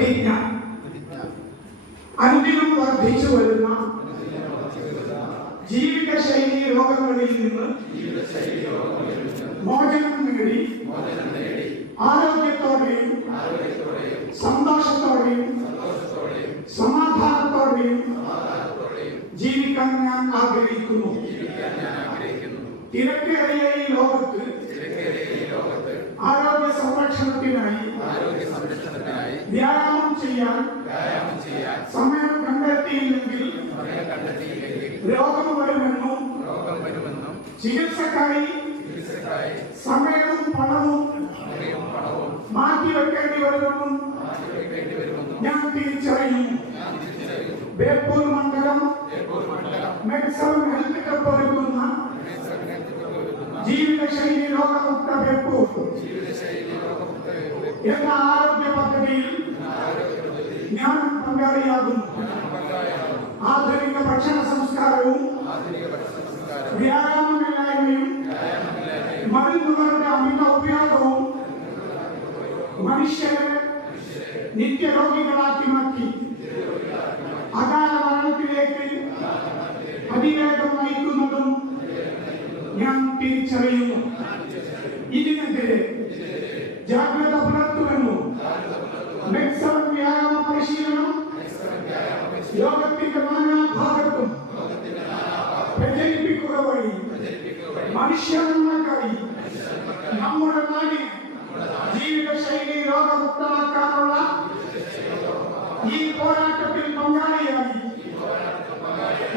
പ്രതിജ്ഞ. അനുദിനം വർദ്ധിച്ചു വരുന്ന ജീവിതശൈലി രോഗങ്ങളിൽ നിന്ന് മോചനം നേടി ആരോഗ്യത്തോടെയും സന്തോഷത്തോടെയും സമാധാനത്തോടെയും ജീവിക്കാൻ ഞാൻ ആഗ്രഹിക്കുന്നു. തിരക്കേറിയ ഈ ലോകത്ത് ആരോഗ്യ സംരക്ഷണത്തിനായി വ്യായാമം ചെയ്യാൻ സമയം കണ്ടെത്തിയില്ലെങ്കിൽ രോഗം വരുമെന്നും ചികിത്സക്കായി സമയവും പണവും മാറ്റിവെക്കേണ്ടി വരുമെന്നും ഞാൻ തിരിച്ചറിയുന്നു ബേപ്പൂർ മണ്ഡലം മെക്സവൻ ഹെൽത്ത് ക്ലബ് ഒരുക്കുന്ന ജീവിതശൈലി രോഗമുക്ത ബേപ്പൂർ. എന്ന ആരോഗ്യ ഞാൻ പങ്കാളിയാകുന്നു. ആധുനിക ഭക്ഷണ സംസ്കാരവും വ്യായാമമില്ലായ്മയും മരുന്നുകളുടെ അമിത ഉപയോഗവും മനുഷ്യരെ നിത്യരോഗികളാക്കി മാറ്റി. അകാല മരണത്തിലേക്ക് അതിവേഗം നയിക്കുന്നതും ഞാൻ തിരിച്ചറിയുന്നു. ഇതിനെതിരെ ജാഗ്രത പുലർത്തുമെന്നു ലോകത്തിന്റെ നാനാഭാഗത്തും പ്രചരിപ്പിക്കുക വഴി മനുഷ്യനന്മക്കായി നമ്മുടെ നാടിനെ ജീവിതശൈലി രോഗമുക്തമാക്കാനുള്ള ഈ പോരാട്ടത്തിൽ പങ്കാളിയായി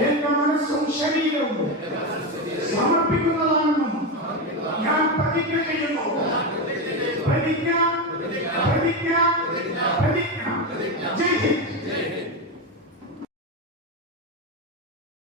എന്റെ മനസ്സും ശരീരവും സമർപ്പിക്കുന്നതാണെന്നും ഞാൻ പ്രതിജ്ഞ ചെയ്യുന്നു. പ്രതിജ്ഞ പ്രതിജ്ഞ പ്രതിജ്ഞ. ജയ് ഹിന്ദ്.